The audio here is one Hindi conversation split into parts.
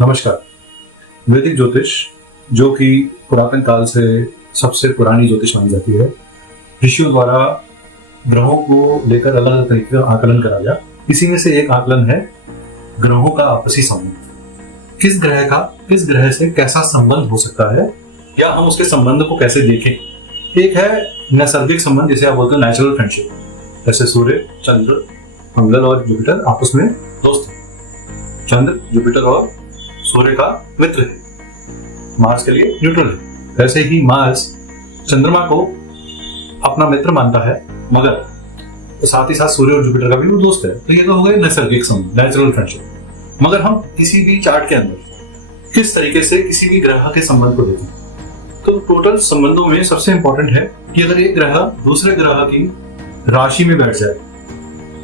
नमस्कार। वैदिक ज्योतिष जो कि पुरातन काल से सबसे पुरानी ज्योतिष मानी जाती है, ऋषियों द्वारा ग्रहों को लेकर अलग अलग तरीके का आकलन करा गया। इसी में से एक आकलन है ग्रहों का आपसी संबंध। किस ग्रह से कैसा संबंध हो सकता है या हम उसके संबंध को कैसे देखें। एक है नैसर्गिक संबंध, जिसे आप बोलते हैं नेचुरल फ्रेंडशिप, जैसे सूर्य, चंद्र, मंगल और जुपिटर आपस में दोस्त हैं। चंद्र जुपिटर और सूर्य का मित्र है, मार्स के लिए न्यूट्रल है। वैसे ही मार्स चंद्रमा को अपना मित्र मानता है, मगर साथ ही साथ सूर्य और जुपिटर का भी वो दोस्त है। तो ये तो हो गए नैसर्गिक संबंध, नेचुरल फ्रेंडशिप। मगर हम किसी भी चार्ट के अंदर किस तरीके से किसी भी ग्रह के संबंध को देखें, तो टोटल संबंधों में सबसे इंपॉर्टेंट है कि अगर एक ग्रह दूसरे ग्रह की राशि में बैठ जाए,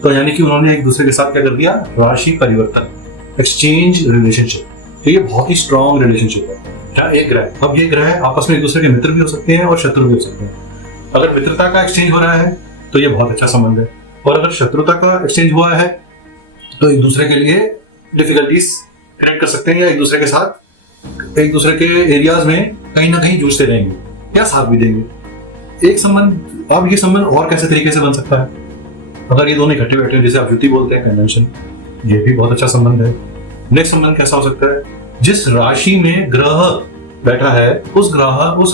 तो यानी कि उन्होंने एक दूसरे के साथ क्या कर दिया, राशि परिवर्तन, एक्सचेंज रिलेशनशिप। तो ये बहुत ही स्ट्रॉन्ग रिलेशनशिप है। क्या एक ग्रह, अब ये ग्रह आपस में एक दूसरे के मित्र भी हो सकते हैं और शत्रु भी हो सकते हैं। अगर मित्रता का एक्सचेंज हो रहा है तो ये बहुत अच्छा संबंध है, और अगर शत्रुता का एक्सचेंज हुआ है तो एक दूसरे के लिए डिफिकल्टीज क्रिएट कर सकते हैं, या एक दूसरे के साथ एक दूसरे के एरियाज में कहीं ना कहीं जूझते रहेंगे या साथ भी देंगे। एक संबंध, और ये संबंध और कैसे तरीके से बन सकता है, अगर ये दोनों इकट्ठे बैठे हैं, जिसे आप युति बोलते हैं, कन्वेंशन, ये भी बहुत अच्छा संबंध है। नेक्स्ट संबंध कैसा हो सकता है, जिस राशि में ग्रह बैठा है उस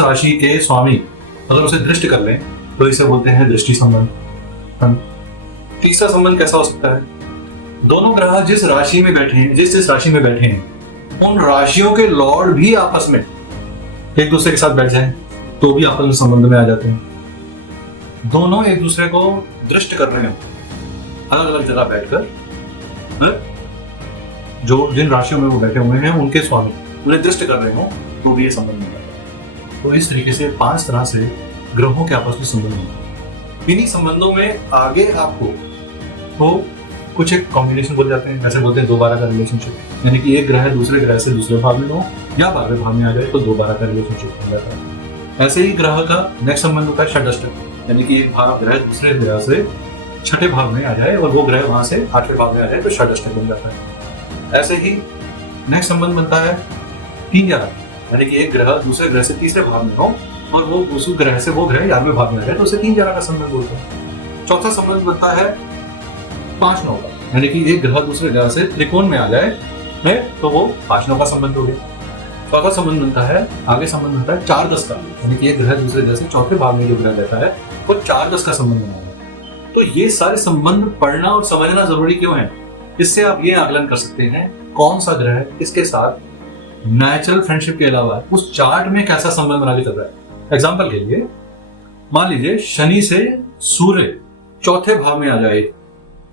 राशि के स्वामी अगर उसे दृष्टि कर लें तो इसे बोलते हैं दृष्टि संबंध। तीसरा संबंध कैसा हो सकता है, दोनों ग्रह जिस राशि में बैठे हैं, जिस राशि में बैठे हैं, उन राशियों के लॉर्ड भी आपस में एक दूसरे के साथ बैठ जाएं तो भी आपस में संबंध में आ जाते हैं। दोनों एक दूसरे को दृष्ट कर रहे हो अलग अलग जगह बैठकर, जो जिन राशियों में वो बैठे हुए हैं उनके स्वामी उन्हें दृष्ट कर रहे हो तो भी ये संबंध में आता है। तो इस तरीके से 5 तरह से ग्रहों के आपस में संबंध होते हैं। इन्हीं संबंधों में आगे आपको तो कुछ एक कॉम्बिनेशन बोल जाते हैं, ऐसे बोलते हैं 2-12 का रिलेशनशिप, यानी कि एक ग्रह दूसरे ग्रह से दूसरे भाव में हो या 12वें भाव में आ जाए तो 2-12 का रिलेशनशिप हो जाता है। ऐसे ही ग्रह का नेक्स्ट संबंध होता है षष्टक, यानी कि एक ग्रह दूसरे ग्रह से 6ठे भाव में आ जाए और वो ग्रह वहां से 8वें भाव में आ जाए तो षष्टक बन जाता है। ऐसे ही नेक्स्ट संबंध बनता है 3-11, यानी कि एक ग्रह दूसरे ग्रह से तीसरे भाव में हो और वो उस ग्रह से वो ग्रह 11वें भाव में आ जाए तो उसे 3-11 का संबंध बोलते हैं। चौथा संबंध बनता है 5-9 का, यानी कि एक ग्रह दूसरे ग्रह से त्रिकोण में आ जाए तो वो 5-9 का संबंध हो गया। चौथा संबंध बनता है, आगे संबंध बनता है 4-10 का, यानी कि एक ग्रह दूसरे ग्रह से चौथे भाव में जो ग्रह रहता है वो 4-10 का संबंध बना है। तो ये सारे संबंध पढ़ना और समझना जरूरी क्यों है, इससे आप ये आकलन कर सकते हैं कौन सा ग्रह किसके साथ नेचुरल फ्रेंडशिप के अलावा उस चार्ट में कैसा संबंध बना के चल रहा है। एग्जांपल के लिए मान लीजिए शनि से सूर्य चौथे भाव में आ जाए,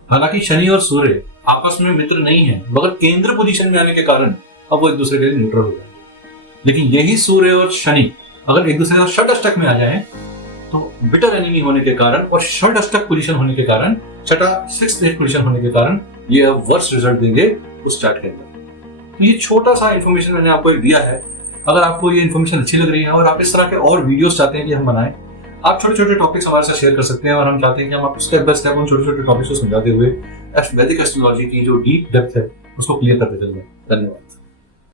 हालांकि शनि और सूर्य आपस में मित्र नहीं है, मगर केंद्र पोजीशन में आने के कारण अब वो एक दूसरे के लिए न्यूट्रल हो जाए। लेकिन यही सूर्य और शनि अगर एक दूसरे के साथ षट में आ जाए तो बिटर एनिमी होने के कारण और षट पोजीशन होने के कारण, छठा 6th पोजीशन होने के कारण ये वर्स्ट रिजल्ट देंगे उस चार्ट के अंदर। तो ये छोटा सा इन्फॉर्मेशन मैंने आपको एक दिया है। अगर आपको ये इन्फॉर्मेशन अच्छी लग रही है और आप इस तरह के और वीडियोस चाहते हैं कि हम बनाएं, आप छोटे छोटे टॉपिक्स हमारे साथ शेयर कर सकते हैं, और हम चाहते हैं कि हम आपको स्टेप बाय स्टेप उन छोटे छोटे टॉपिक्स को समझाते हुए वैदिक एस्ट्रोलॉजी की जो डीप डेप्थ है उसको क्लियर करते चलें। धन्यवाद।